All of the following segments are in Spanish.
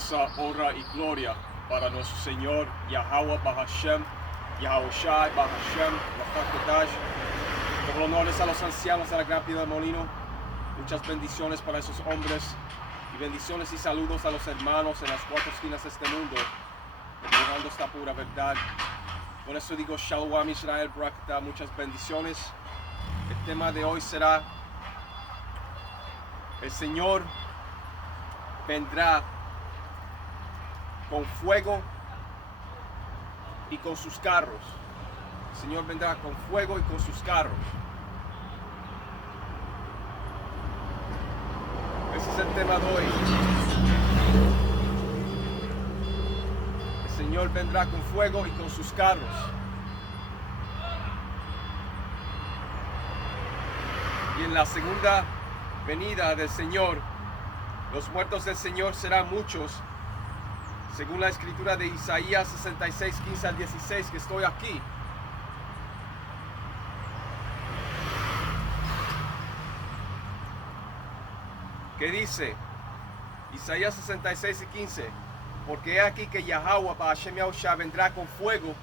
alabanza, honra y gloria para nuestro Señor Yahweh Bahashem, Yahushai Bahashem, Wafakadash. Los honores a los ancianos de la Gran Piedra del Molino. Muchas bendiciones para esos hombres y bendiciones y saludos a los hermanos en las cuatro esquinas de este mundo, proclamando esta pura verdad. Por eso digo Shalom Israel Barakatah, muchas bendiciones. El tema de hoy será: el Señor vendrá con fuego y con sus carros. El Señor vendrá con fuego y con sus carros. Ese es el tema de hoy. El Señor vendrá con fuego y con sus carros. Y en la segunda venida del Señor, los muertos del Señor serán muchos, según la escritura de Isaías 66, 15 al 16, que estoy aquí. Que dice, Isaías 66 y 15, porque he aquí que Yahweh Bahashem Yahushua vendrá con fuego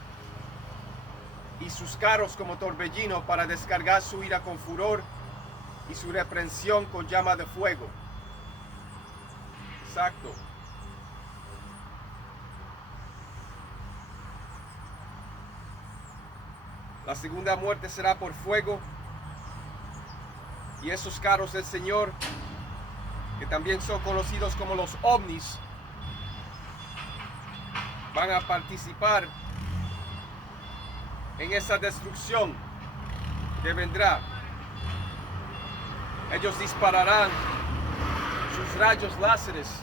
y sus carros como torbellino para descargar su ira con furor y su reprensión con llama de fuego. Exacto. La segunda muerte será por fuego, y esos carros del Señor, que también son conocidos como los ovnis, van a participar en esa destrucción que vendrá. Ellos dispararán sus rayos láseres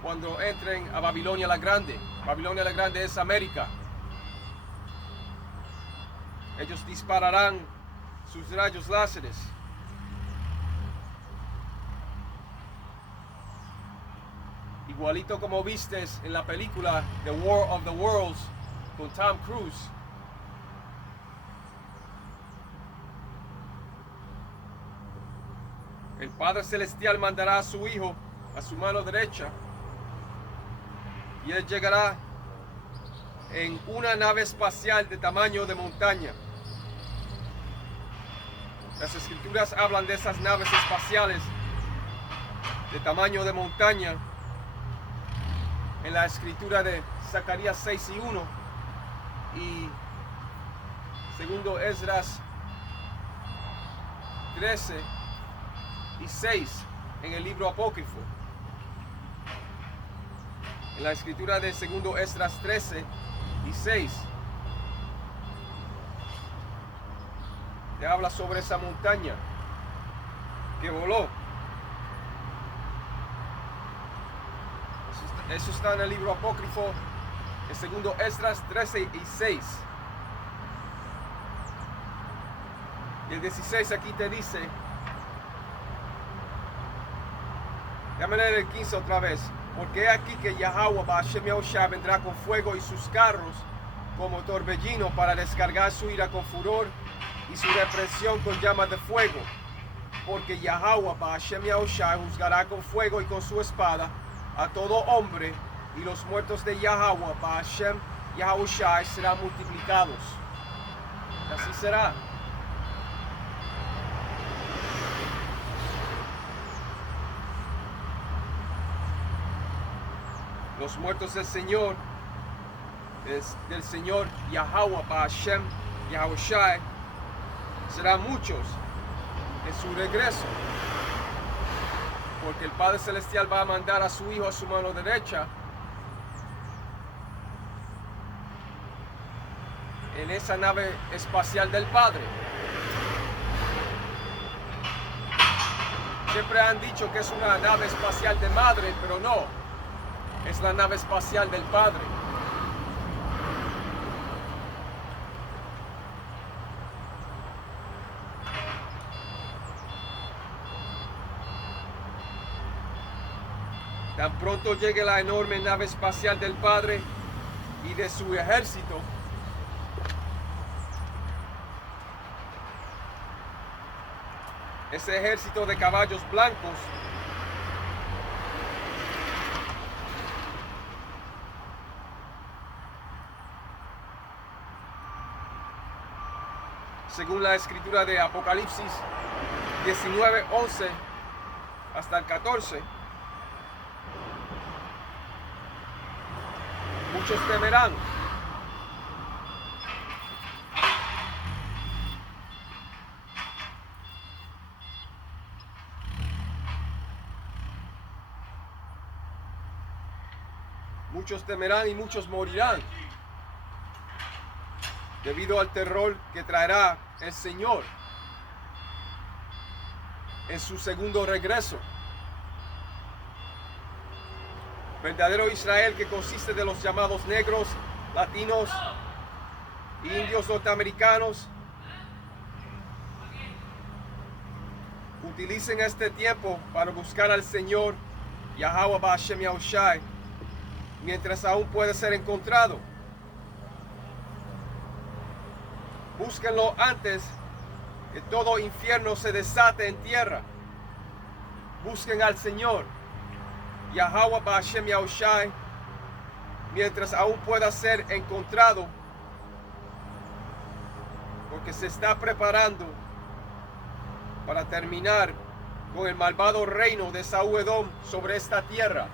cuando entren a Babilonia la Grande. Babilonia la Grande es América. Ellos dispararán sus rayos láseres. Igualito como vistes en la película The War of the Worlds con Tom Cruise. El Padre Celestial mandará a su Hijo a su mano derecha, y Él llegará en una nave espacial de tamaño de montaña. Las escrituras hablan de esas naves espaciales de tamaño de montaña en la escritura de Zacarías 6 y 1 y segundo Esdras 13 y 6 en el libro apócrifo. En la escritura de segundo Esdras 13 y 6 te habla sobre esa montaña que voló. Eso está en el libro apócrifo, el segundo Esdras 13 y 6. Y el 16 aquí te dice, déjame leer el 15 otra vez. Porque he aquí que Yahweh Bahashem Yahushua vendrá con fuego y sus carros como torbellino para descargar su ira con furor y su represión con llamas de fuego. Porque Yahweh Bahashem Yahushua juzgará con fuego y con su espada a todo hombre, y los muertos de Yahweh Bahashem Yahushua serán multiplicados. Así será. Los muertos del Señor, del Señor Yahweh Bahashem Yahushua, serán muchos en su regreso, porque el Padre Celestial va a mandar a su Hijo a su mano derecha en esa nave espacial del Padre. Siempre han dicho que es una nave espacial de madre, pero no. Es la nave espacial del Padre. Tan pronto llegue la enorme nave espacial del Padre y de su ejército, ese ejército de caballos blancos, según la escritura de Apocalipsis 19:11 hasta el 14, muchos temerán. Muchos temerán y muchos morirán debido al terror que traerá el Señor en su segundo regreso. Verdadero Israel, que consiste de los llamados negros, latinos e indios norteamericanos, utilicen este tiempo para buscar al Señor Yahweh Ba'Shem Yahushai mientras aún puede ser encontrado. Búsquenlo antes que todo infierno se desate en tierra. Busquen al Señor Yahweh Ba'Shem Yahushai mientras aún pueda ser encontrado, porque se está preparando para terminar con el malvado reino de Saúl Edom sobre esta tierra.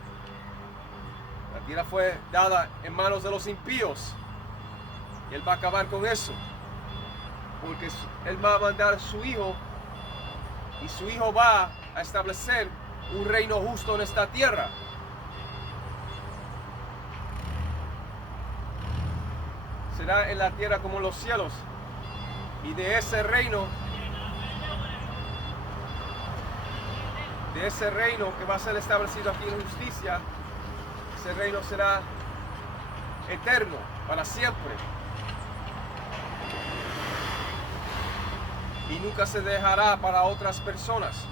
La tierra fue dada en manos de los impíos y Él va a acabar con eso, porque Él va a mandar a su Hijo y su Hijo va a establecer un reino justo en esta tierra. Será en la tierra como en los cielos, y de ese reino que va a ser establecido aquí en justicia, ese reino será eterno para siempre y nunca se dejará para otras personas.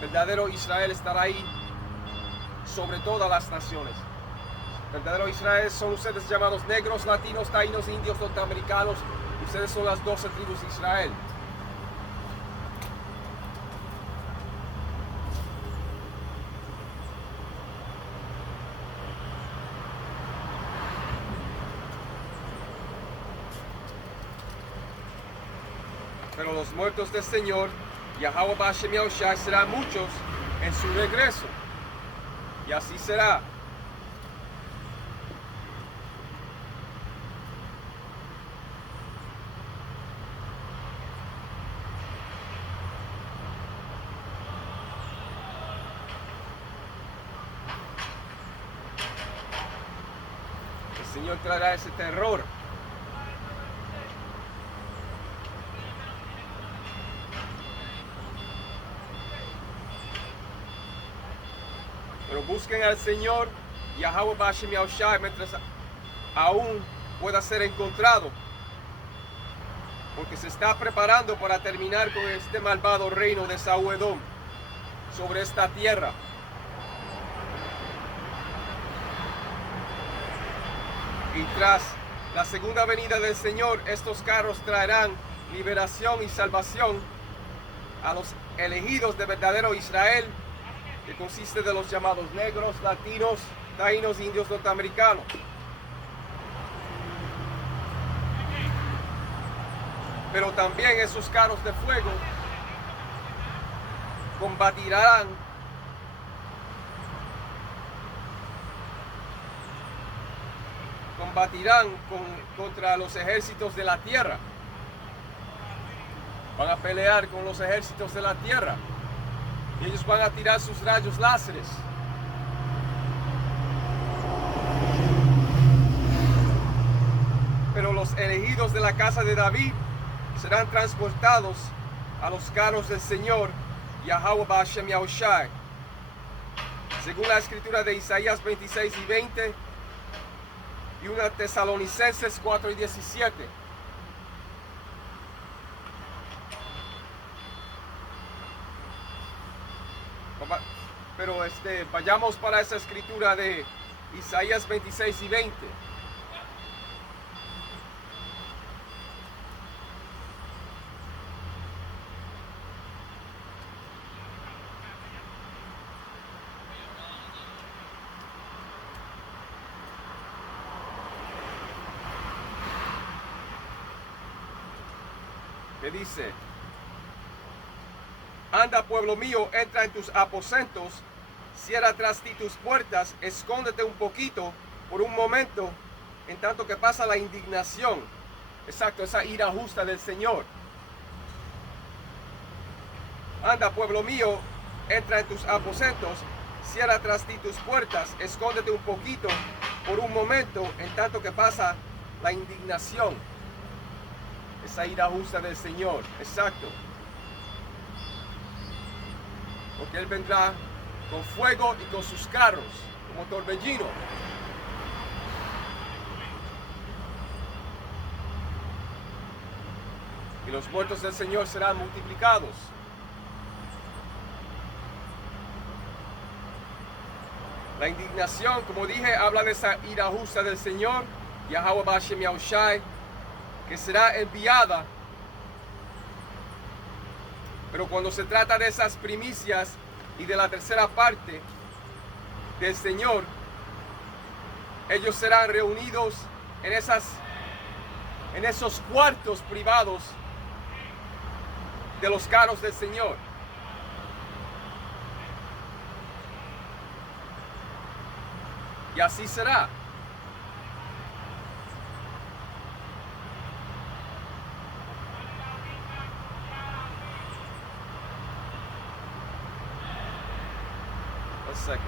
Verdadero Israel estará ahí sobre todas las naciones. Verdadero Israel son ustedes llamados negros, latinos, taínos, indios, norteamericanos. Ustedes son las 12 tribus de Israel. Pero los muertos del Señor Yahweh Ba'Shem Yahushai serán muchos en su regreso. Y así será. El Señor traerá ese terror. Pero busquen al Señor Yahweh Ba'Shem Yahushai mientras aún pueda ser encontrado, porque se está preparando para terminar con este malvado reino de Saúl Edom sobre esta tierra. Y tras la segunda venida del Señor, estos carros traerán liberación y salvación a los elegidos de verdadero Israel, que consiste de los llamados negros, latinos, taínos, indios, norteamericanos. Pero también esos carros de fuego combatirán contra los ejércitos de la tierra. Van a pelear con los ejércitos de la tierra. Y ellos van a tirar sus rayos láseres. Pero los elegidos de la casa de David serán transportados a los carros del Señor Yahweh Ba'Shem Yahushai, según la escritura de Isaías 26 y 20 y 1 Tesalonicenses 4 y 17. Pero vayamos para esa escritura de Isaías 26 y 20. que dice: anda, pueblo mío, entra en tus aposentos, cierra tras ti tus puertas, escóndete un poquito por un momento, en tanto que pasa la indignación. Exacto, esa ira justa del Señor. Anda, pueblo mío, entra en tus aposentos, cierra tras ti tus puertas, escóndete un poquito por un momento, en tanto que pasa la indignación. Esa ira justa del Señor. Exacto. Porque Él vendrá con fuego y con sus carros, como torbellino. Y los muertos del Señor serán multiplicados. La indignación, como dije, habla de esa ira justa del Señor, Yahweh Ba'Shem Yahushai, que será enviada. Pero cuando se trata de esas primicias y de la tercera parte del Señor, ellos serán reunidos en esos cuartos privados de los carros del Señor. Y así será. A second.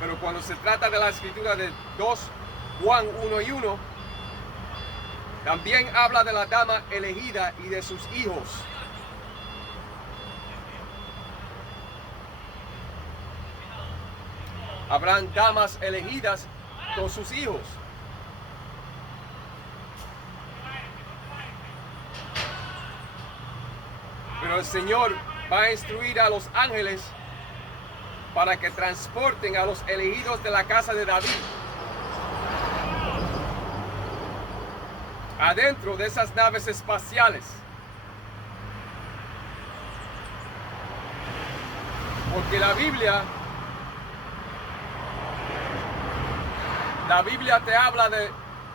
Pero cuando se trata de la escritura de 2 Juan 1 y 1, también habla de la dama elegida y de sus hijos. Habrán damas elegidas con sus hijos. Pero el Señor va a instruir a los ángeles para que transporten a los elegidos de la casa de David adentro de esas naves espaciales. Porque la Biblia te habla de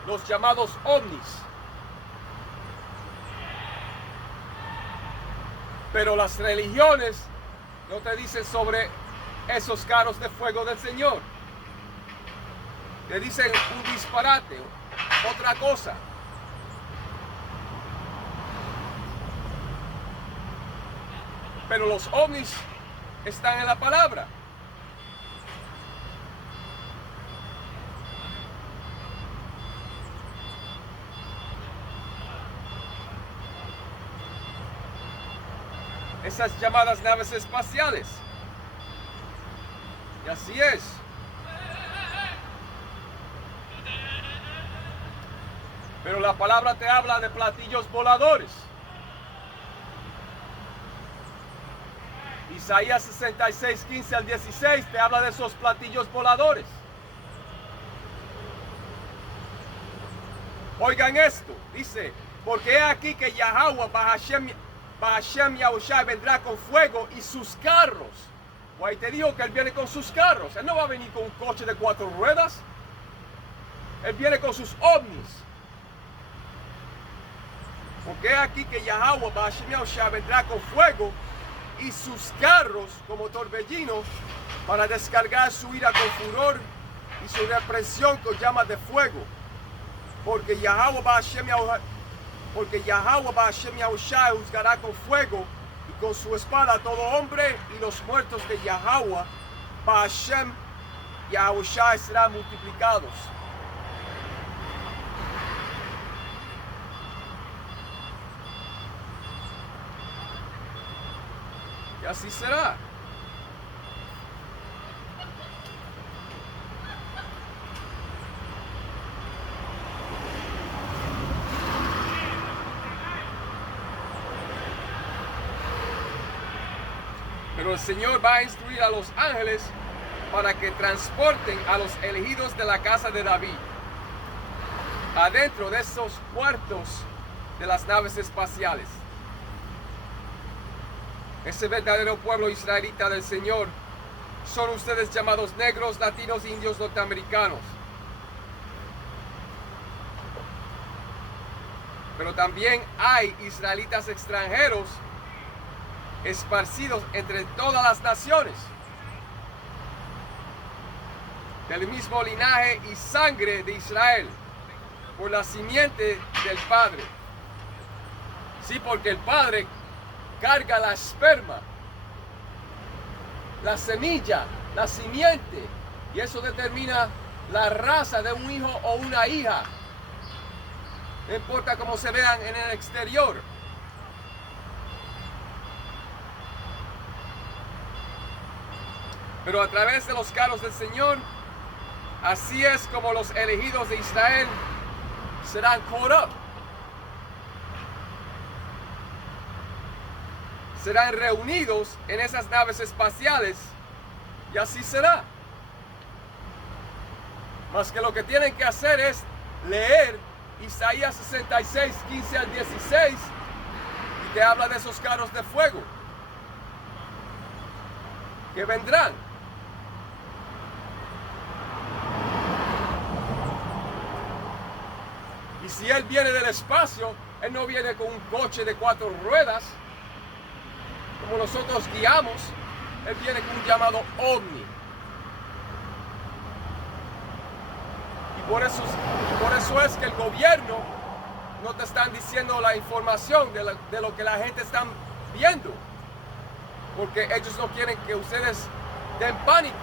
los llamados ovnis. Pero las religiones no te dicen sobre esos carros de fuego del Señor. Te dicen un disparate, otra cosa. Pero los ovnis están en la palabra. Esas llamadas naves espaciales. Y así es. Pero la palabra te habla de platillos voladores. Isaías 66, 15 al 16 te habla de esos platillos voladores. Oigan esto, dice: porque he aquí que Yahweh Ba'Shem Yahushai vendrá con fuego y sus carros. O ahí te dijo que Él viene con sus carros. Él no va a venir con un coche de 4 ruedas. Él viene con sus ovnis. Porque he aquí que Yahweh Ba'Shem Yahushai vendrá con fuego y sus carros como torbellino para descargar su ira con furor y su represión con llamas de fuego. Porque Yahweh Ba'Shem Yahushai juzgará con fuego y con su espada a todo hombre, y los muertos de Yahweh Ba'Shem Yahushai serán multiplicados. Y así será. Pero el Señor va a instruir a los ángeles para que transporten a los elegidos de la casa de David adentro de esos cuartos de las naves espaciales. Ese verdadero pueblo israelita del Señor son ustedes llamados negros, latinos, indios, norteamericanos. Pero también hay israelitas extranjeros esparcidos entre todas las naciones, del mismo linaje y sangre de Israel, por la simiente del Padre. Sí, porque el Padre carga la esperma, la semilla, la simiente, y eso determina la raza de un hijo o una hija. No importa cómo se vean en el exterior. Pero a través de los carros del Señor, así es como los elegidos de Israel serán caught up. Serán reunidos en esas naves espaciales, y así será. Más que lo que tienen que hacer es leer Isaías 66, 15 al 16, y te habla de esos carros de fuego que vendrán. Y si Él viene del espacio, Él no viene con un coche de 4 ruedas, como nosotros guiamos. Él viene con un llamado ovni. Y por eso es que el gobierno no te están diciendo la información de lo que la gente está viendo. Porque ellos no quieren que ustedes den pánico,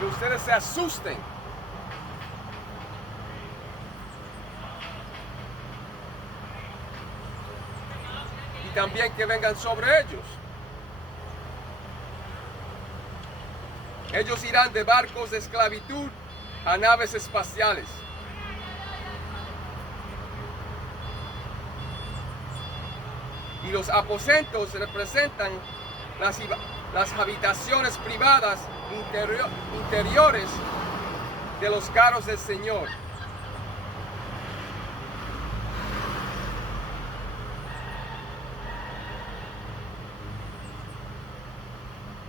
que ustedes se asusten. Y también que vengan sobre ellos. Ellos irán de barcos de esclavitud a naves espaciales. Y los aposentos representan las habitaciones privadas interiores de los carros del Señor.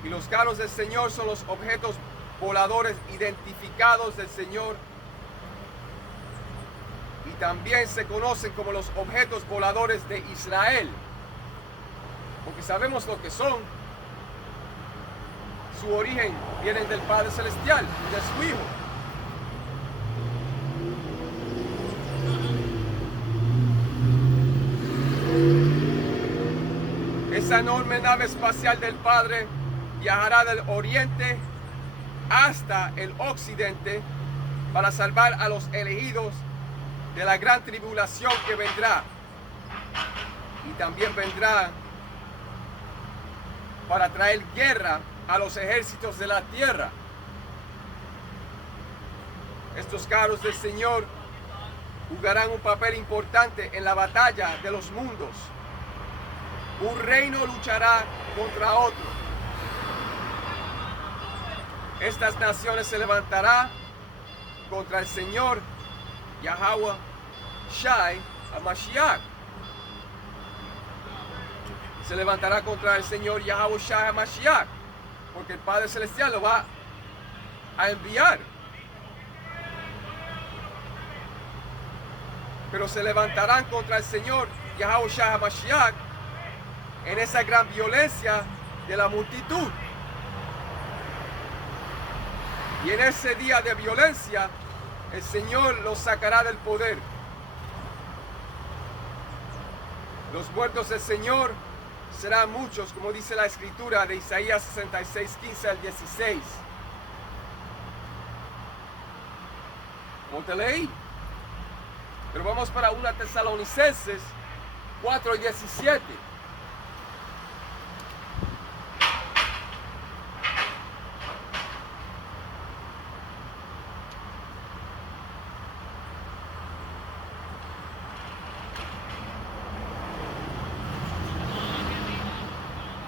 Y los carros del Señor son los objetos voladores identificados del Señor. Y también se conocen como los objetos voladores de Israel. Porque sabemos lo que son. Su origen viene del Padre Celestial y de su Hijo. Esa enorme nave espacial del Padre viajará del oriente hasta el occidente para salvar a los elegidos de la gran tribulación que vendrá. Y también vendrá para traer guerra a los ejércitos de la tierra. Estos carros del Señor jugarán un papel importante en la batalla de los mundos. Un reino luchará contra otro. Estas naciones se levantarán contra el Señor Yahweh Shai HaMashiach. Se levantará contra el Señor Yahweh Shai HaMashiach, porque el Padre Celestial lo va a enviar. Pero se levantarán contra el Señor Yahweh Shai HaMashiach en esa gran violencia de la multitud. Y en ese día de violencia, el Señor los sacará del poder. Los muertos del Señor serán muchos, como dice la Escritura de Isaías 66, 15 al 16. Como te leí. Pero vamos para 1 Tesalonicenses 4 y 17.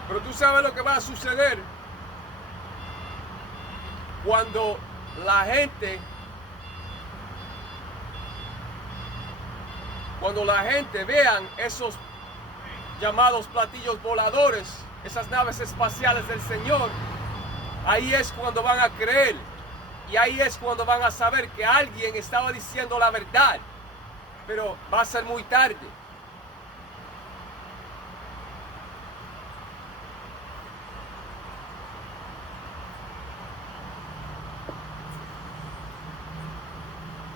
Pero tú sabes lo que va a suceder cuando la gente Cuando la gente vean esos llamados platillos voladores, esas naves espaciales del Señor, ahí es cuando van a creer. Y ahí es cuando van a saber que alguien estaba diciendo la verdad. Pero va a ser muy tarde.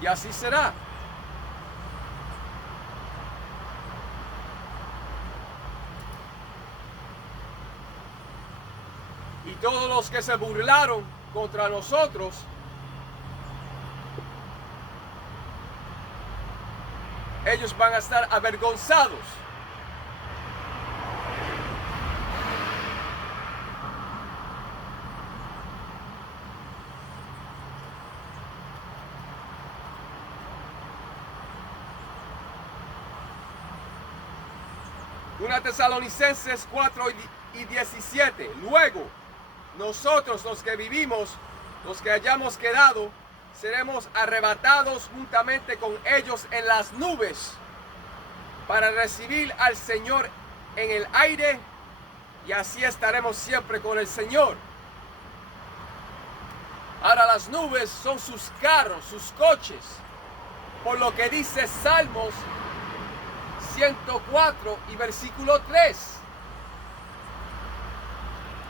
Y así será. Y todos los que se burlaron contra nosotros, ellos van a estar avergonzados. Una Tesalonicenses 4 y 17. Luego, nosotros los que vivimos, los que hayamos quedado, seremos arrebatados juntamente con ellos en las nubes para recibir al Señor en el aire, y así estaremos siempre con el Señor. Ahora las nubes son sus carros, sus coches, por lo que dice Salmos 104 y versículo 3.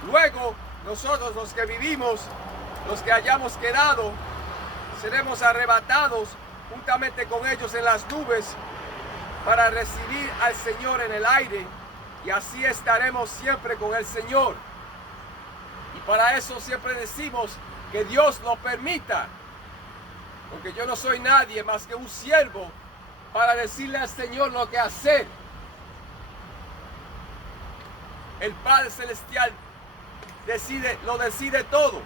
Luego, nosotros los que vivimos, los que hayamos quedado, seremos arrebatados juntamente con ellos en las nubes para recibir al Señor en el aire, y así estaremos siempre con el Señor. Y para eso siempre decimos que Dios lo permita, porque yo no soy nadie más que un siervo para decirle al Señor lo que hacer. El Padre Celestial lo decide todo.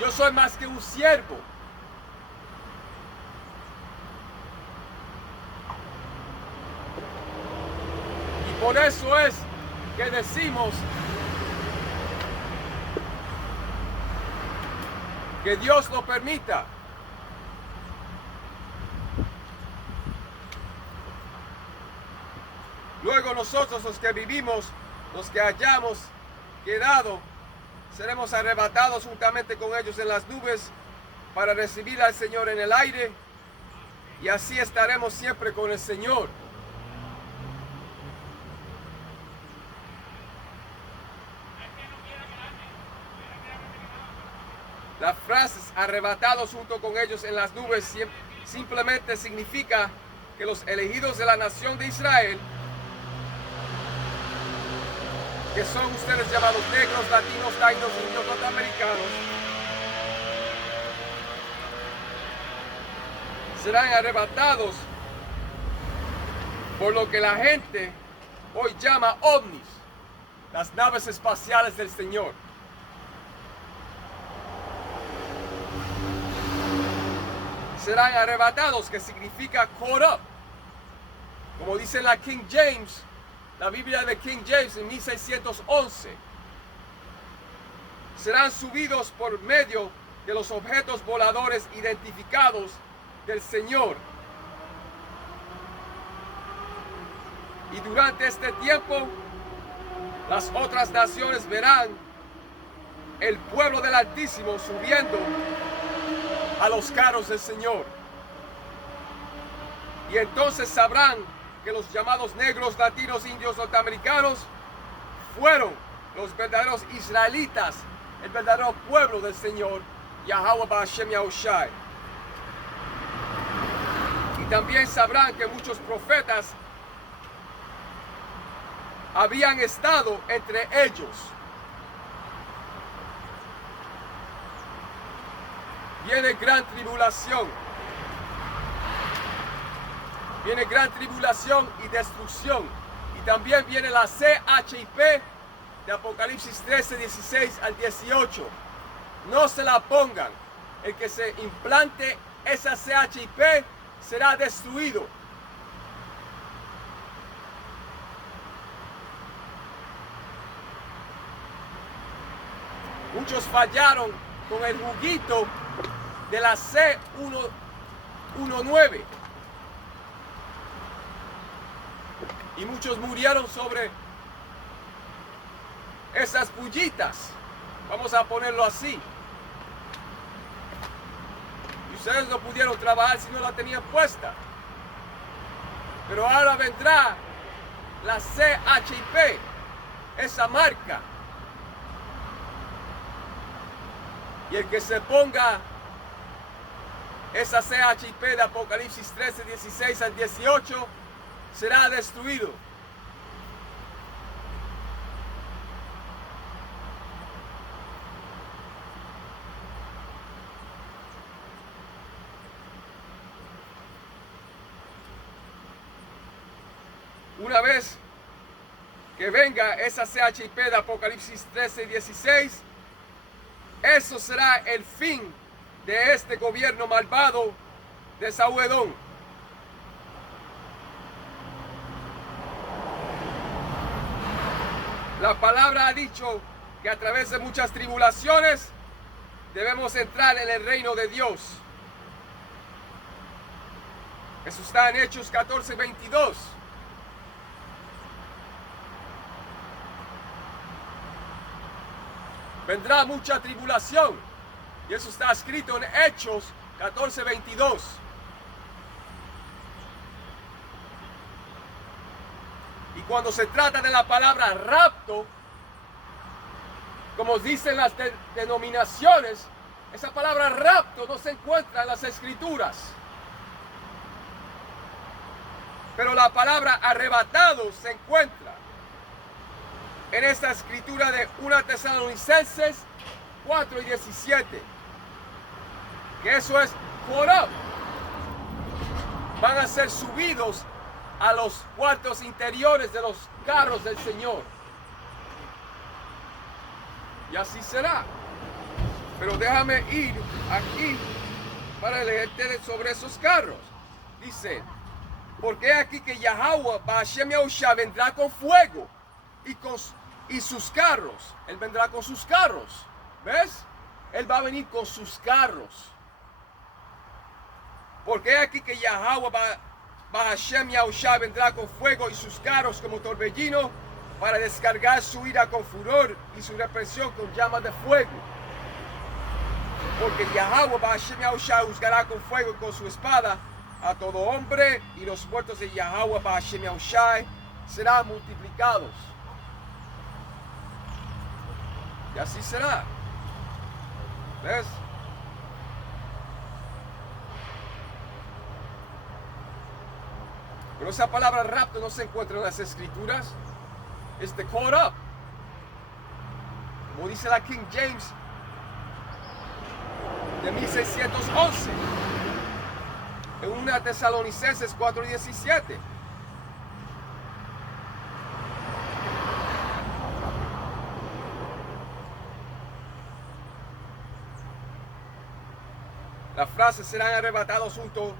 Yo soy más que un siervo. Y por eso es que decimos que Dios lo permita. Luego nosotros los que vivimos, los que hayamos quedado, seremos arrebatados juntamente con ellos en las nubes para recibir al Señor en el aire, y así estaremos siempre con el Señor. Las frases arrebatados junto con ellos en las nubes simplemente significa que los elegidos de la nación de Israel, que son ustedes llamados negros, latinos, taínos, indios, norteamericanos, serán arrebatados por lo que la gente hoy llama ovnis, las naves espaciales del Señor. Serán arrebatados, que significa caught up, como dice la King James, la Biblia de King James en 1611. Serán subidos por medio de los objetos voladores identificados del Señor. Y durante este tiempo, las otras naciones verán el pueblo del Altísimo subiendo a los carros del Señor. Y entonces sabrán que los llamados negros, latinos, indios, norteamericanos fueron los verdaderos israelitas, el verdadero pueblo del Señor, Yahweh Ba'Shem Yahushai. Y también sabrán que muchos profetas habían estado entre ellos. Viene gran tribulación. Viene gran tribulación y destrucción. Y también viene la CHIP de Apocalipsis 13, 16 al 18. No se la pongan. El que se implante esa CHIP será destruido. Muchos fallaron con el juguito de la 1:9. Y muchos murieron sobre esas pullitas. Vamos a ponerlo así. Y ustedes no pudieron trabajar si no la tenían puesta. Pero ahora vendrá la CHIP, esa marca. Y el que se ponga esa CHIP de Apocalipsis 13, 16 al 18 será destruido. Una vez que venga esa CHIP de Apocalipsis 13 y 16, eso será el fin de este gobierno malvado de Saúl-Edom. La palabra ha dicho que a través de muchas tribulaciones debemos entrar en el reino de Dios. Eso está en Hechos 14, 22. Vendrá mucha tribulación. Y eso está escrito en Hechos 14, 22. Y cuando se trata de la palabra rapto, como dicen las denominaciones, esa palabra rapto no se encuentra en las escrituras. Pero la palabra arrebatado se encuentra en esta escritura de 1 Tesalonicenses 4 y 17. Que eso es caught up. Van a ser subidos a los cuartos interiores de los carros del Señor. Y así será. Pero déjame ir aquí para leerte sobre esos carros. Dice, porque aquí que Yahweh Hashem Yahushua vendrá con fuego y sus carros. Él vendrá con sus carros. ¿Ves? Él va a venir con sus carros. Porque aquí que Yahweh Hashem Yahushua vendrá con fuego y sus carros como torbellino para descargar su ira con furor y su represión con llamas de fuego. Porque Yahweh Hashem Yahushua juzgará con fuego y con su espada a todo hombre, y los muertos de Yahweh Hashem Yahushua serán multiplicados. Y así será. ¿Ves? Pero esa palabra rapto no se encuentra en las escrituras. Es the caught up. Como dice la King James de 1611. En 1 Tesalonicenses 4:17. La frase serán arrebatados junto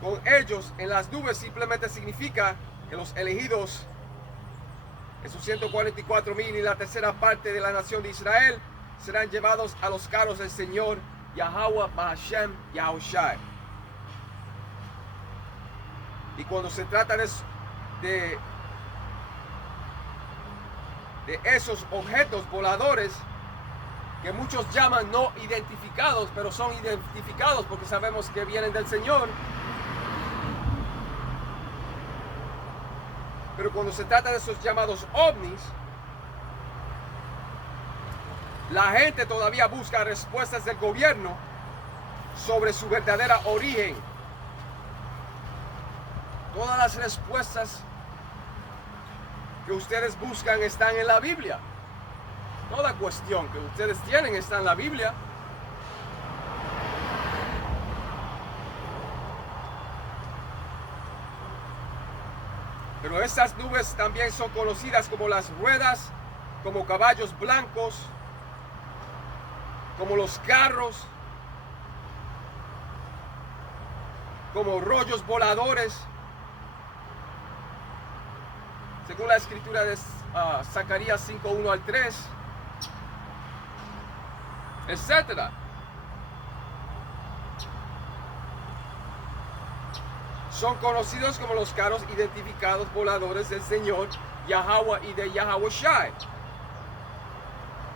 con ellos en las nubes simplemente significa que los elegidos, esos 144,000 y la tercera parte de la nación de Israel, serán llevados a los carros del Señor Yahweh Hashem Yahushua. Y cuando se trata de esos objetos voladores que muchos llaman no identificados, pero son identificados porque sabemos que vienen del Señor. Pero cuando se trata de esos llamados ovnis, la gente todavía busca respuestas del gobierno sobre su verdadera origen. Todas las respuestas que ustedes buscan están en la Biblia. Toda cuestión que ustedes tienen está en la Biblia. Pero estas nubes también son conocidas como las ruedas, como caballos blancos, como los carros, como rollos voladores, según la escritura de Zacarías 5:1 al 3, etc. son conocidos como los carros identificados voladores del Señor Yahweh y de Yahweh Shai.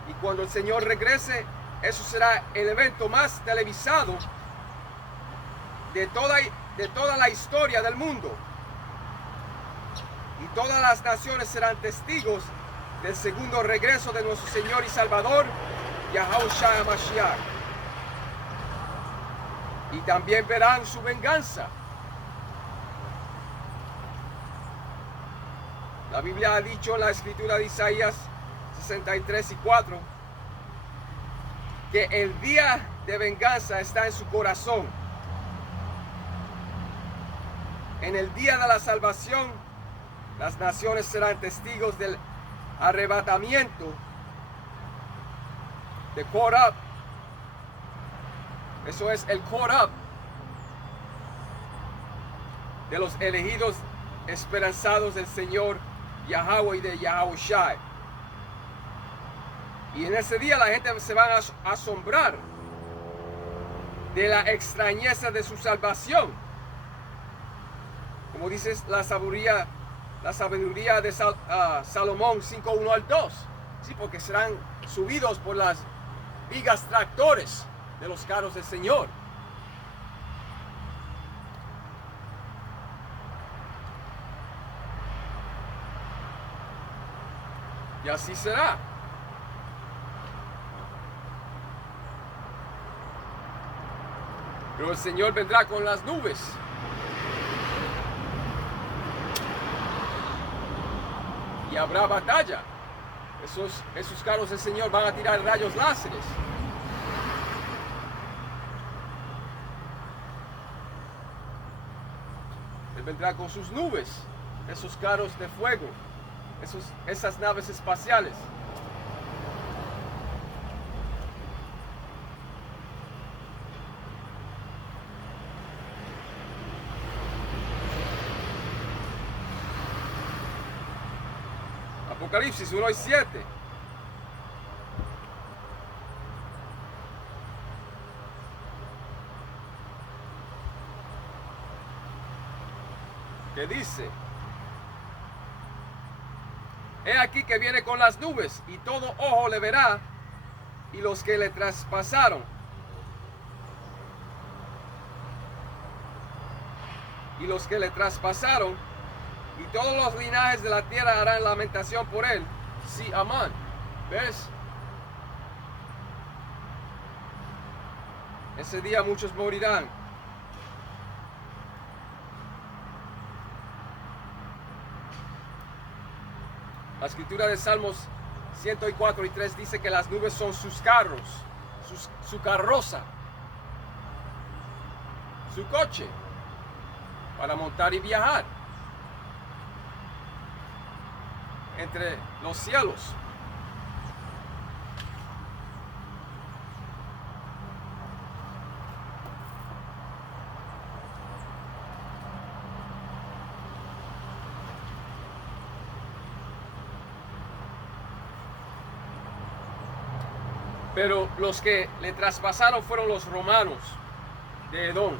Y cuando el Señor regrese, eso será el evento más televisado de toda la historia del mundo. Y todas las naciones serán testigos del segundo regreso de nuestro Señor y Salvador, Yahushua HaMashiach. Y también verán su venganza. La Biblia ha dicho en la escritura de Isaías 63:4 que el día de venganza está en su corazón. En el día de la salvación, las naciones serán testigos del arrebatamiento de Korab. Eso es el Korab de los elegidos esperanzados del Señor Yahweh y de Yahweh Shai. Y en ese día la gente se va a asombrar de la extrañeza de su salvación. Como dice la sabiduría de Salomón 5:1 al 2. Sí, porque serán subidos por las vigas tractores de los carros del Señor. Y así será. Pero el Señor vendrá con las nubes. Y habrá batalla. Esos carros del Señor van a tirar rayos láseres. Él vendrá con sus nubes, esos carros de fuego, esas naves espaciales. Apocalipsis 1:7. Que dice: he aquí que viene con las nubes, y todo ojo le verá, y los que le traspasaron. Y los que le traspasaron, y todos los linajes de la tierra harán lamentación por él. Sí, amán. ¿Ves? Ese día muchos morirán. La escritura de Salmos 104:3 dice que las nubes son sus carros, su carroza, su coche para montar y viajar entre los cielos. Pero los que le traspasaron fueron los romanos de Edom.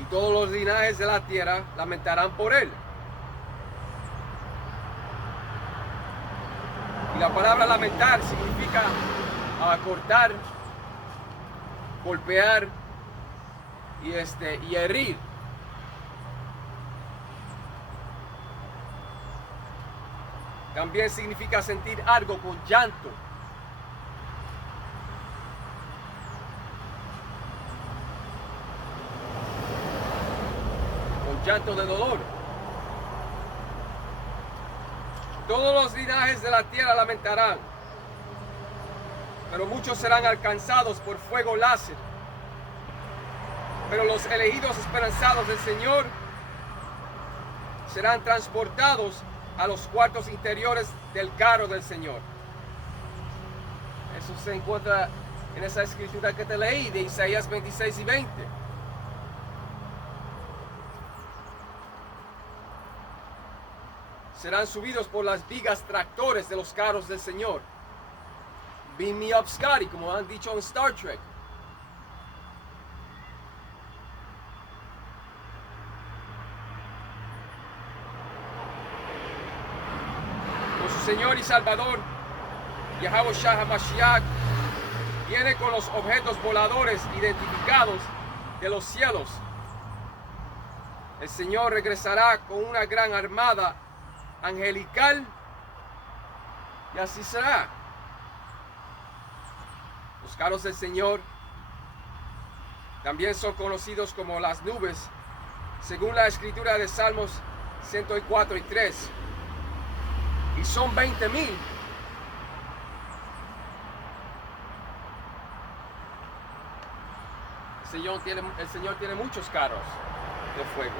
Y todos los linajes de la tierra lamentarán por él. Y la palabra lamentar significa cortar, golpear y herir. También significa sentir algo con llanto. Llanto de dolor. Todos los linajes de la tierra lamentarán, pero muchos serán alcanzados por fuego láser. Pero los elegidos esperanzados del Señor serán transportados a los cuartos interiores del carro del Señor. Eso se encuentra en esa escritura que te leí de Isaías 26 y 20. Serán subidos por las vigas tractores de los carros del Señor. Beam me up, Scotty, como han dicho en Star Trek. Señor y Salvador, Yahawashi HaMashiach, viene con los objetos voladores identificados de los cielos. El Señor regresará con una gran armada angelical y así será. Los carros del Señor también son conocidos como las nubes, según la escritura de Salmos 104 y 3. Y son 20,000. El Señor tiene muchos carros de fuego.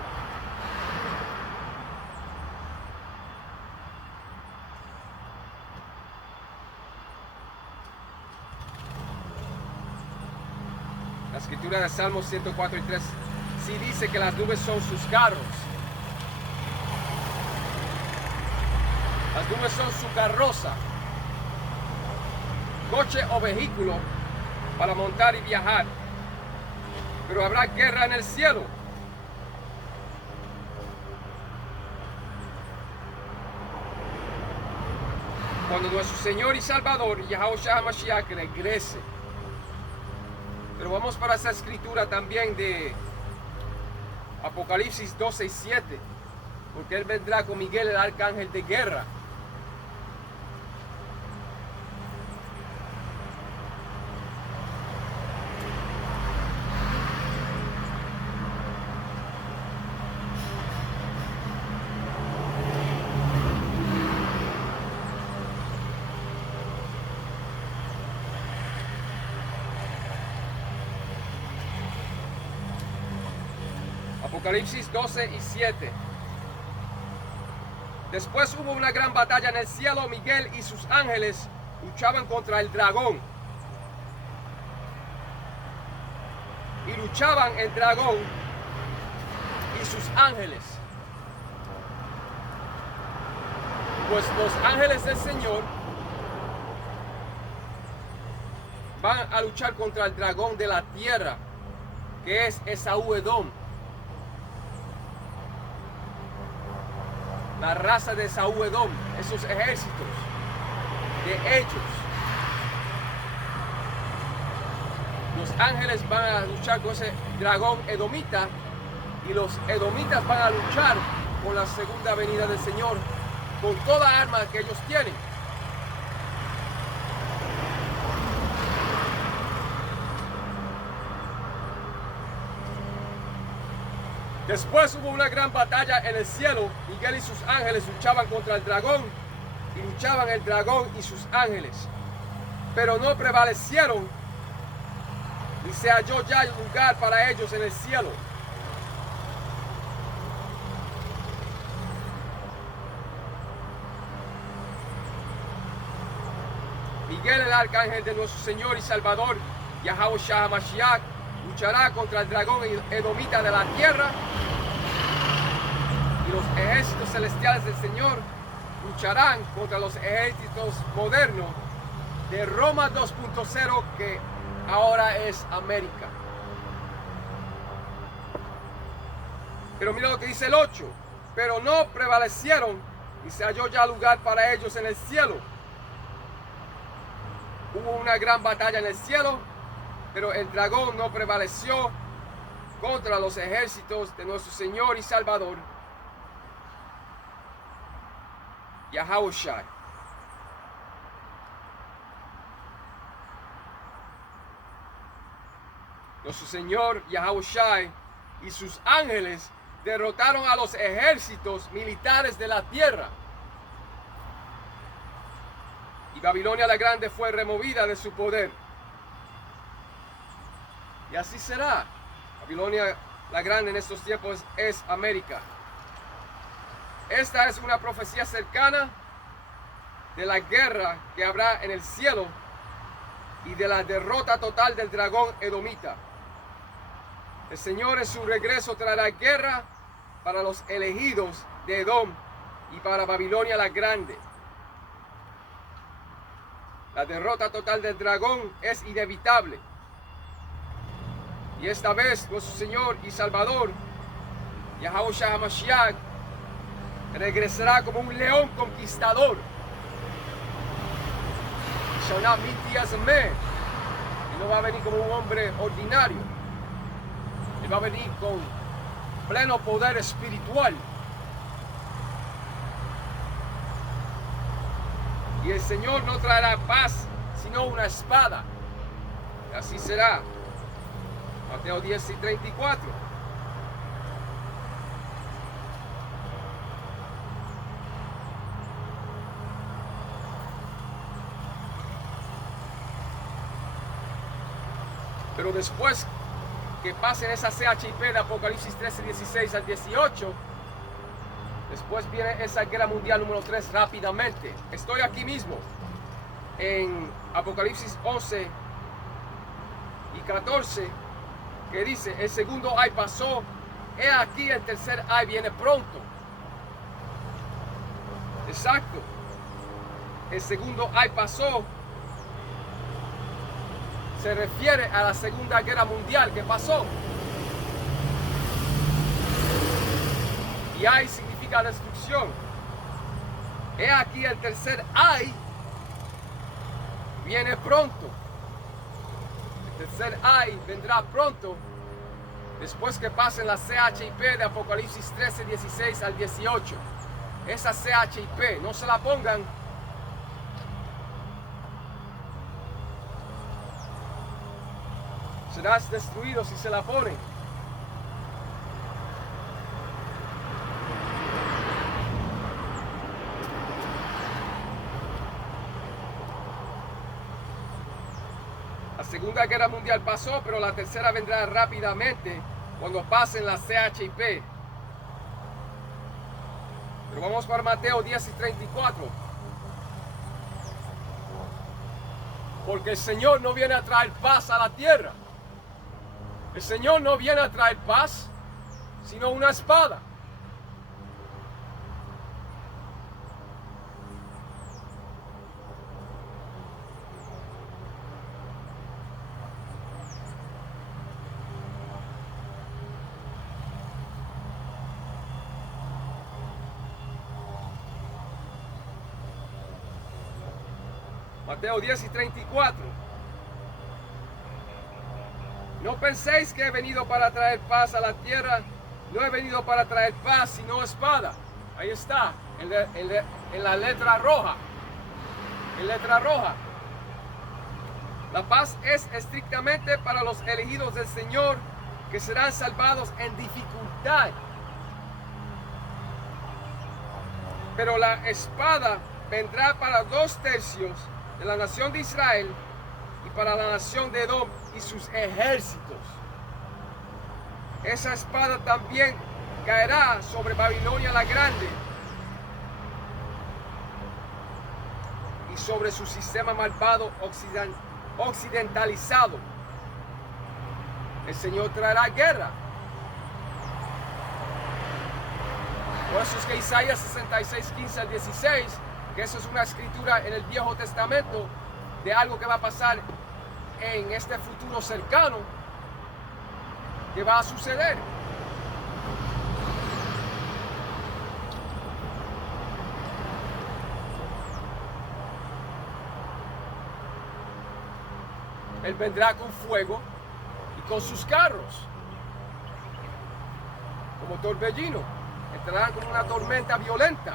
La escritura de Salmos 104 y 3 sí dice que las nubes son sus carros. Las nubes son su carroza, coche o vehículo para montar y viajar. Pero habrá guerra en el cielo. Cuando nuestro Señor y Salvador, Yahawashi HaMashiach, regrese. Pero vamos para esa escritura también de Apocalipsis 12 y 7. Porque Él vendrá con Miguel, el arcángel de guerra. Apocalipsis 12 y 7. Después hubo una gran batalla en el cielo. Miguel y sus ángeles luchaban contra el dragón. Y luchaban el dragón y sus ángeles. Pues los ángeles del Señor van a luchar contra el dragón de la tierra, que es Esaú Edom. La raza de Esaú Edom, esos ejércitos de ellos. Los ángeles van a luchar con ese dragón edomita y los edomitas van a luchar con la segunda venida del Señor con toda arma que ellos tienen. Después hubo una gran batalla en el cielo. Miguel y sus ángeles luchaban contra el dragón y luchaban el dragón y sus ángeles. Pero no prevalecieron y se halló ya lugar para ellos en el cielo. Miguel, el arcángel de nuestro Señor y Salvador, Yahawashi HaMashiach, luchará contra el dragón edomita de la tierra, y los ejércitos celestiales del Señor lucharán contra los ejércitos modernos de Roma 2.0, que ahora es América. Pero mira lo que dice el 8. Pero no prevalecieron y se halló ya lugar para ellos en el cielo. Hubo una gran batalla en el cielo, pero el dragón no prevaleció contra los ejércitos de nuestro Señor y Salvador, Yahawashi. Nuestro Señor Yahawashi y sus ángeles derrotaron a los ejércitos militares de la tierra. Y Babilonia la Grande fue removida de su poder. Y así será. Babilonia la Grande en estos tiempos es América. Esta es una profecía cercana de la guerra que habrá en el cielo y de la derrota total del dragón edomita. El Señor en su regreso traerá guerra para los elegidos de Edom y para Babilonia la Grande. La derrota total del dragón es inevitable. Y esta vez nuestro Señor y Salvador, Yahawashi HaMashiach, regresará como un león conquistador shall not meet thee as a man. Él no va a venir como un hombre ordinario. Él va a venir con pleno poder espiritual. Y el Señor no traerá paz, sino una espada. Y así será. Mateo 10:34. Pero después que pasen esa CHIP de Apocalipsis 13:16 al 18, después viene esa guerra mundial número 3 rápidamente. Estoy aquí mismo en Apocalipsis 11 y 14, que dice: el segundo ay pasó, he aquí el tercer ay viene pronto. Exacto. El segundo ay pasó se refiere a la Segunda Guerra Mundial que pasó. Y ay significa destrucción. He aquí el tercer ay viene pronto. El tercer ay vendrá pronto después que pasen la CHIP de Apocalipsis 13:16 al 18. Esa CHIP, no se la pongan. Serás destruido si se la ponen. La Segunda Guerra Mundial pasó, pero la tercera vendrá rápidamente cuando pasen la CHIP. Pero vamos para Mateo 10:34. Porque el Señor no viene a traer paz a la tierra. El Señor no viene a traer paz, sino una espada. Mateo 10:34. No penséis que he venido para traer paz a la tierra. No he venido para traer paz, sino espada. Ahí está, en la letra roja. En letra roja. La paz es estrictamente para los elegidos del Señor, que serán salvados en dificultad. Pero la espada vendrá para 2/3 de la nación de Israel y para la nación de Edom y sus ejércitos. Esa espada también caerá sobre Babilonia la Grande y sobre su sistema malvado occidentalizado. El Señor traerá guerra. Por eso es que Isaías 66:15 al 16, que eso es una escritura en el Viejo Testamento de algo que va a pasar en este futuro cercano, que va a suceder. Él vendrá con fuego y con sus carros, como torbellino. Entrarán con una tormenta violenta.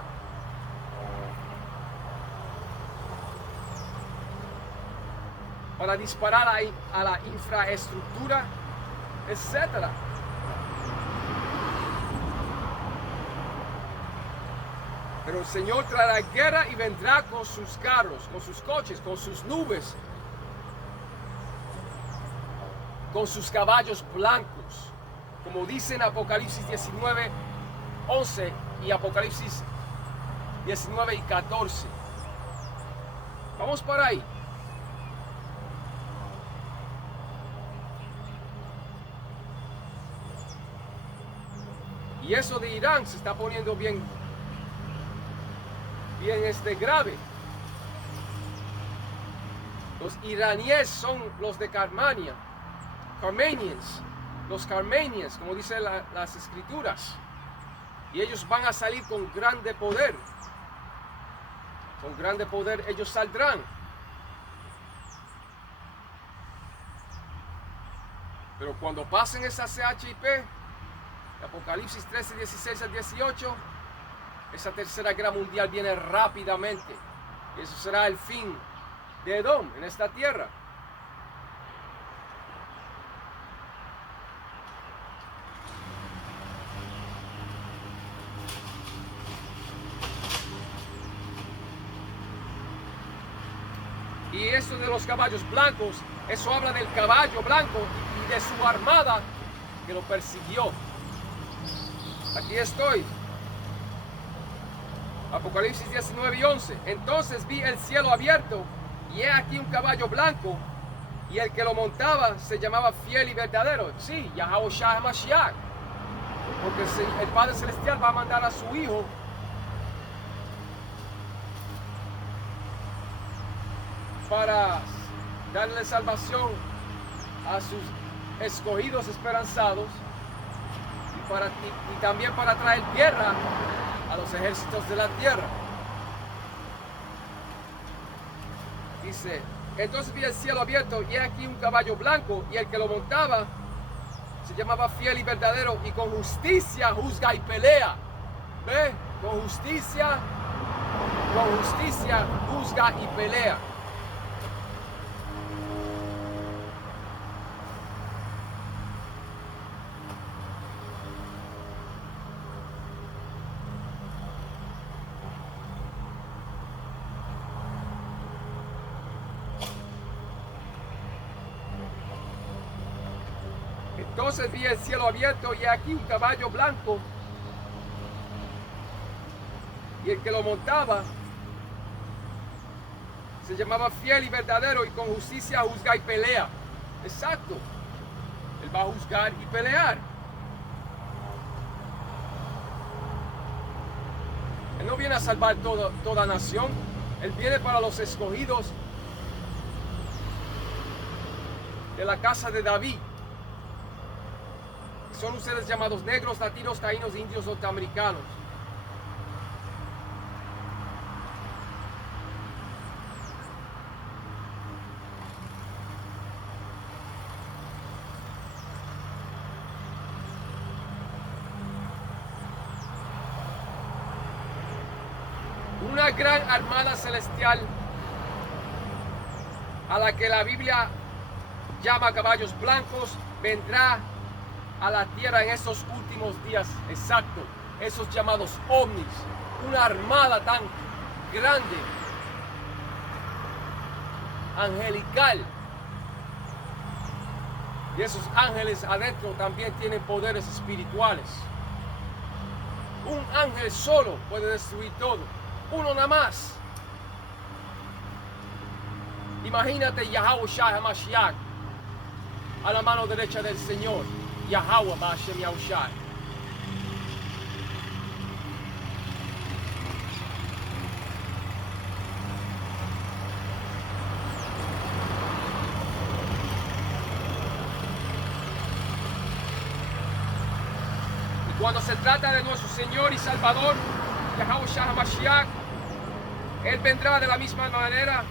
Para disparar a la infraestructura, etc. Pero el Señor traerá guerra y vendrá con sus carros, con sus coches, con sus nubes, con sus caballos blancos, como dice en Apocalipsis 19:11 y Apocalipsis 19:14. Vamos para ahí. Y eso de Irán se está poniendo bien grave. Los iraníes son los de Carmania, los Carmanians, como dicen las escrituras. Y ellos van a salir con grande poder. Con grande poder ellos saldrán. Pero cuando pasen esa CHIP, Apocalipsis 13, 16 al 18, esa tercera guerra mundial viene rápidamente. Y eso será el fin de Edom en esta tierra. Y eso de los caballos blancos, eso habla del caballo blanco y de su armada que lo persiguió. Aquí estoy. Apocalipsis 19 y 11. Entonces vi el cielo abierto y he aquí un caballo blanco y el que lo montaba se llamaba Fiel y Verdadero. Sí, Yahawashi Mashiach. Porque el Padre Celestial va a mandar a su Hijo para darle salvación a sus escogidos esperanzados y también para traer guerra a los ejércitos de la tierra. Dice, entonces vi el cielo abierto y he aquí un caballo blanco y el que lo montaba se llamaba Fiel y Verdadero y con justicia juzga y pelea. ¿Ve? Con justicia juzga y pelea. Entonces vi el cielo abierto y aquí un caballo blanco y el que lo montaba se llamaba Fiel y Verdadero y con justicia juzga y pelea. Exacto. Él va a juzgar y pelear. Él no viene a salvar toda nación. Él viene para los escogidos de la casa de David. Son ustedes llamados negros, latinos, taínos, indios, norteamericanos. Una gran armada celestial a la que la Biblia llama caballos blancos vendrá a la tierra en estos últimos días, exacto, esos llamados ovnis, una armada tan grande, angelical, y esos ángeles adentro también tienen poderes espirituales. Un ángel solo puede destruir todo, uno nada más. Imagínate Yahawashi Mashiach a la mano derecha del Señor. Yahweh Ba'Shem Yahushai. Y cuando se trata de nuestro Señor y Salvador, Yahawashi Mashiach, Él vendrá de la misma manera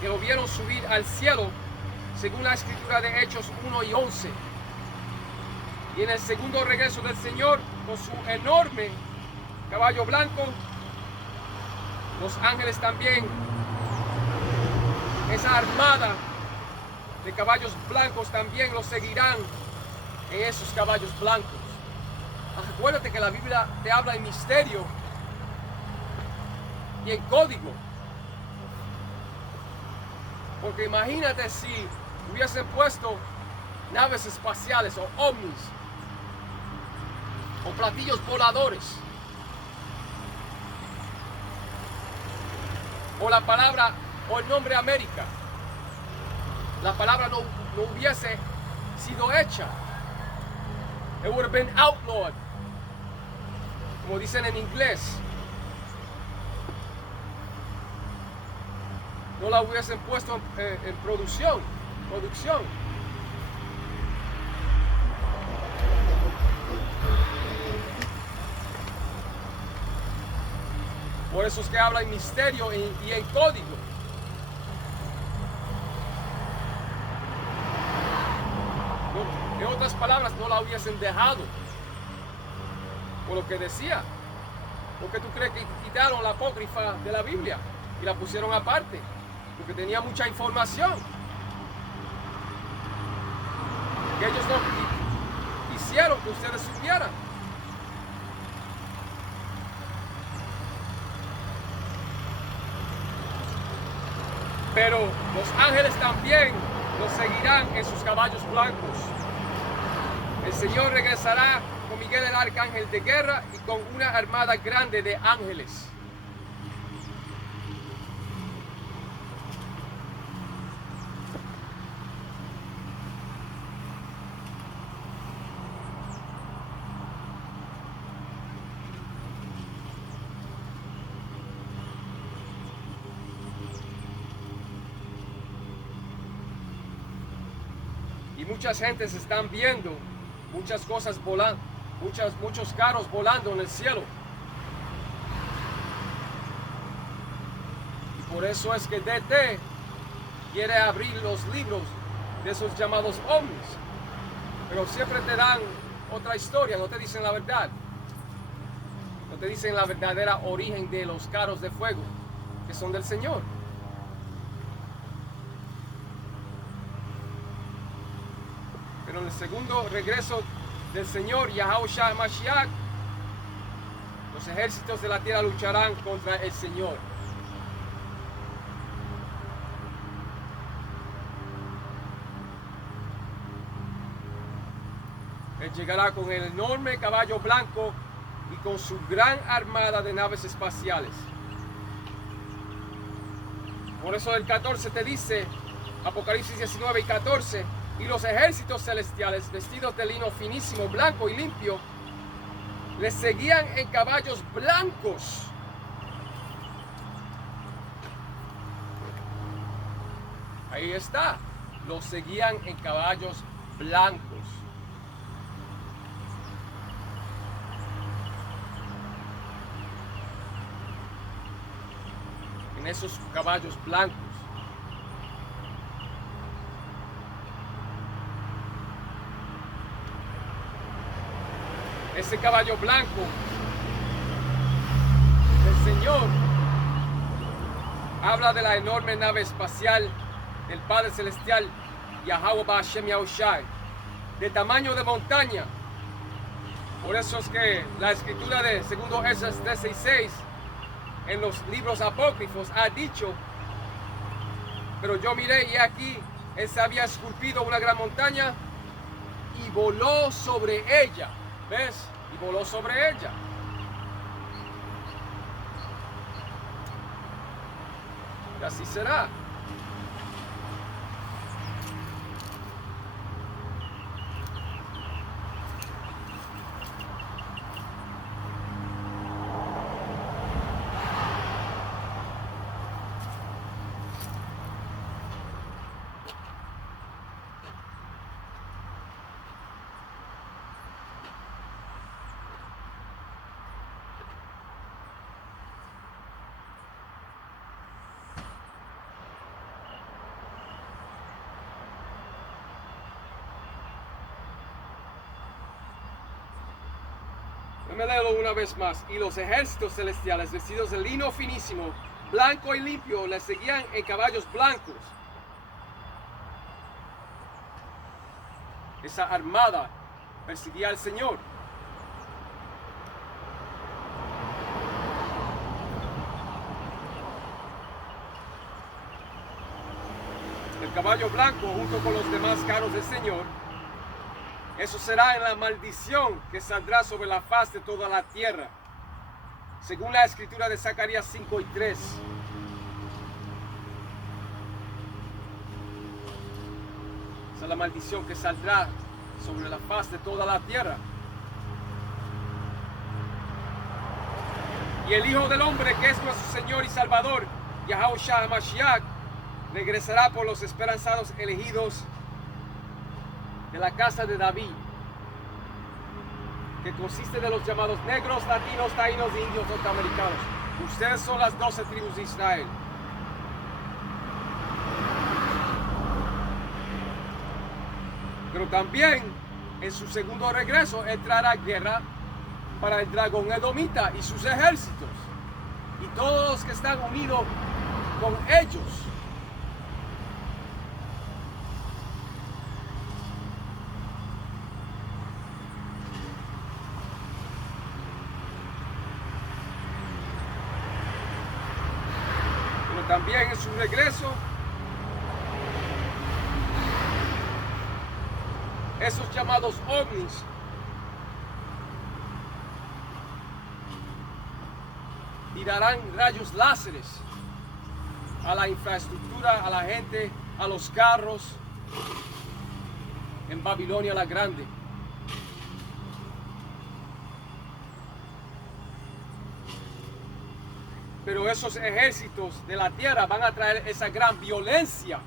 que lo vieron subir al cielo, según la escritura de Hechos 1 y 11. Y en el segundo regreso del Señor, con su enorme caballo blanco, los ángeles también, esa armada de caballos blancos también los seguirán en esos caballos blancos. Acuérdate que la Biblia te habla en misterio y en código. Porque imagínate si hubiesen puesto naves espaciales o ovnis o platillos voladores o la palabra o el nombre América, la palabra no hubiese sido hecha. It would have been outlawed, como dicen en inglés. No la hubiesen puesto en producción. Por eso es que habla en misterio y en código. otras palabras, no la hubiesen dejado por lo que decía. ¿Por qué tú crees que quitaron la apócrifa de la Biblia y la pusieron aparte? Porque tenía mucha información que ellos no quisieron que ustedes supieran. Pero los ángeles también los seguirán en sus caballos blancos. El Señor regresará con Miguel el arcángel de guerra y con una armada grande de ángeles. Y muchas gentes están viendo muchas cosas volando, muchos carros volando en el cielo. Y por eso es que DT quiere abrir los libros de esos llamados ovnis. Pero siempre te dan otra historia, no te dicen la verdad. No te dicen la verdadera origen de los carros de fuego que son del Señor. Pero en el segundo regreso del Señor, Yahushua Mashiach, los ejércitos de la tierra lucharán contra el Señor. Él llegará con el enorme caballo blanco y con su gran armada de naves espaciales. Por eso el 14 te dice, Apocalipsis 19 y 14, y los ejércitos celestiales, vestidos de lino finísimo, blanco y limpio, les seguían en caballos blancos. Ahí está, los seguían en caballos blancos. En esos caballos blancos. Ese caballo blanco del Señor habla de la enorme nave espacial del Padre Celestial, Yahweh Hashem Yahushai, de tamaño de montaña. Por eso es que la escritura de 2 Esdras 13:6 en los libros apócrifos ha dicho, pero yo miré y aquí él se había esculpido una gran montaña y voló sobre ella. ¿Ves? Y voló sobre ella. Y así será. Me leo una vez más. Y los ejércitos celestiales, vestidos de lino finísimo, blanco y limpio, les seguían en caballos blancos. Esa armada perseguía al Señor. El caballo blanco, junto con los demás carros del Señor, eso será en la maldición que saldrá sobre la faz de toda la tierra, según la escritura de Zacarías 5 y 3. Esa es la maldición que saldrá sobre la faz de toda la tierra. Y el Hijo del Hombre, que es nuestro Señor y Salvador, Yahushua HaMashiach, regresará por los esperanzados elegidos de la casa de David, que consiste de los llamados negros, latinos, taínos e indios norteamericanos. Ustedes son las 12 tribus de Israel. Pero también en su segundo regreso, él traerá guerra para el dragón edomita y sus ejércitos y todos los que están unidos con ellos. Pero también en su regreso, esos llamados ovnis tirarán rayos láseres a la infraestructura, a la gente, a los carros en Babilonia la Grande. Pero esos ejércitos de la tierra van a traer esa gran violencia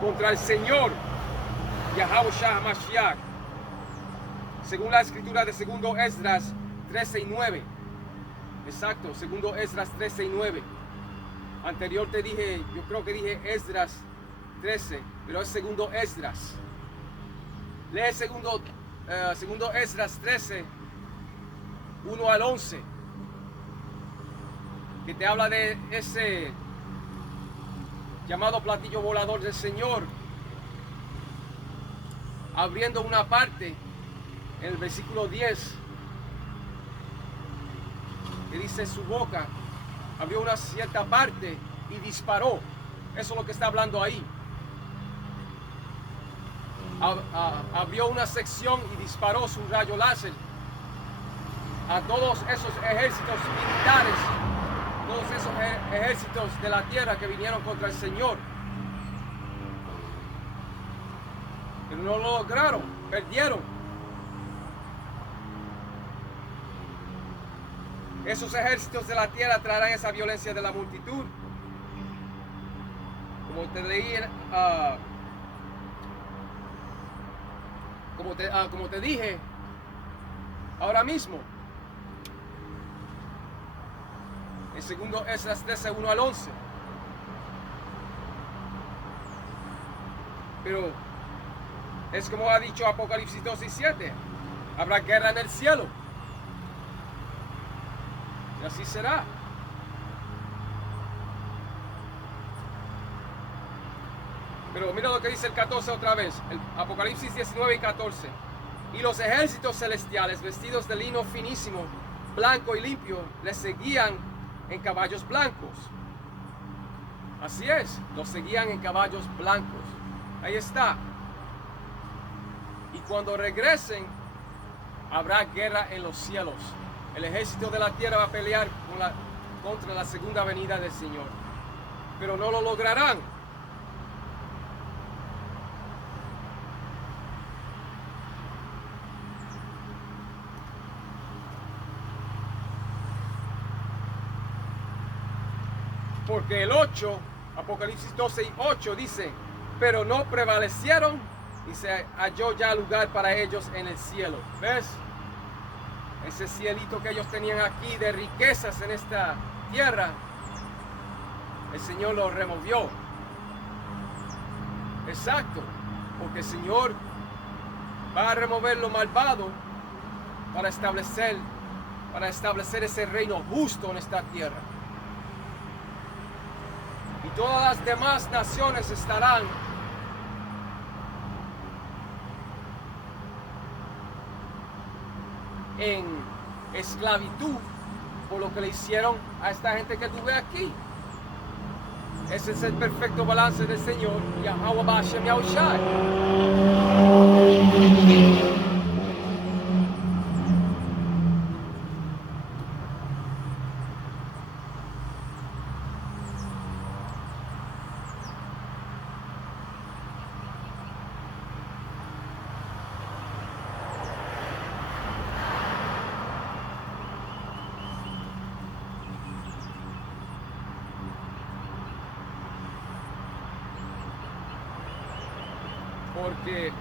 contra el Señor Yahawashi Mashiach, según la escritura de segundo Esdras 13 y 9. Exacto, segundo Esdras 13 y 9. Anterior te dije, yo creo que dije Esdras 13, pero es segundo Esdras. Lee segundo Esdras 13, 1 al 11, que te habla de ese llamado platillo volador del Señor, abriendo una parte en el versículo 10, que dice: su boca abrió una cierta parte y disparó. Eso es lo que está hablando ahí. Abrió una sección y disparó su rayo láser a todos esos ejércitos militares, todos esos ejércitos de la tierra que vinieron contra el Señor. Pero no lo lograron, perdieron. Esos ejércitos de la tierra traerán esa violencia de la multitud. Como te leí, como te dije ahora mismo, en segundo Esdras 13, 1 al 11. Pero es como ha dicho Apocalipsis 2 y 7. Habrá guerra en el cielo. Y así será. Pero mira lo que dice el 14 otra vez. El Apocalipsis 19 y 14. Y los ejércitos celestiales, vestidos de lino finísimo, blanco y limpio, les seguían en caballos blancos. Así es, los seguían en caballos blancos. Ahí está. Y cuando regresen, habrá guerra en los cielos. El ejército de la tierra va a pelear contra la segunda venida del Señor. Pero no lo lograrán. Porque el 8, Apocalipsis 12 y 8 dice: pero no prevalecieron y se halló ya lugar para ellos en el cielo. ¿Ves? Ese cielito que ellos tenían aquí de riquezas en esta tierra, el Señor lo removió. Exacto, porque el Señor va a remover lo malvado para establecer ese reino justo en esta tierra. Y todas las demás naciones estarán en esclavitud por lo que le hicieron a esta gente que tú ves aquí. Ese es el perfecto balance del Señor Yahweh Bashem Yahushai. Porque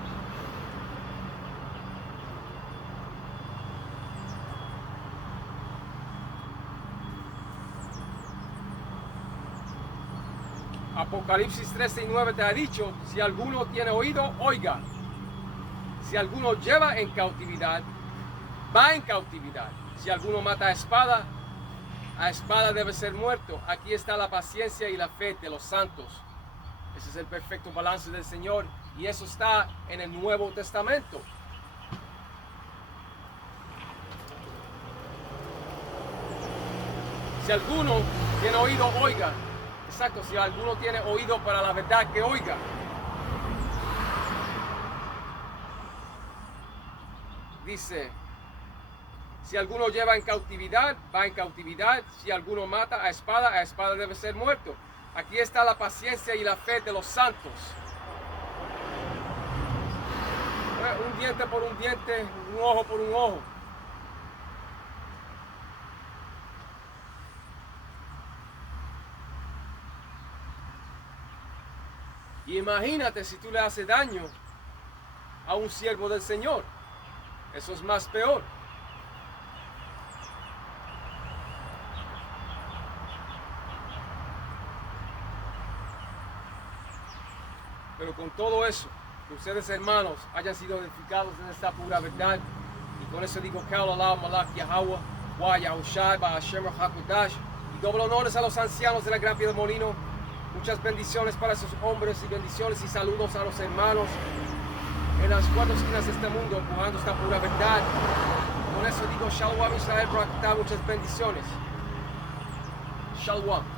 Apocalipsis 13:9 te ha dicho, si alguno tiene oído, oiga. Si alguno lleva en cautividad, va en cautividad. Si alguno mata a espada debe ser muerto. Aquí está la paciencia y la fe de los santos. Ese es el perfecto balance del Señor y eso está en el Nuevo Testamento. Si alguno tiene oído, oiga. Exacto, si alguno tiene oído para la verdad, que oiga. Dice, si alguno lleva en cautividad, va en cautividad. Si alguno mata a espada debe ser muerto. Aquí está la paciencia y la fe de los santos. Un diente por un diente, un ojo por un ojo. Y imagínate si tú le haces daño a un siervo del Señor. Eso es más peor. Pero con todo eso, que ustedes hermanos hayan sido edificados en esta pura verdad. Y con eso digo, Kal Allah, Malak, Yahweh, Wa Yahushai, Ba Hashem, Hakudash. Y doble honores a los ancianos de la Gran Piedra Molino. Muchas bendiciones para esos hombres y bendiciones y saludos a los hermanos en las cuatro esquinas de este mundo, empujando esta pura verdad. Con eso digo, Shalom Israel, muchas bendiciones. Shalom.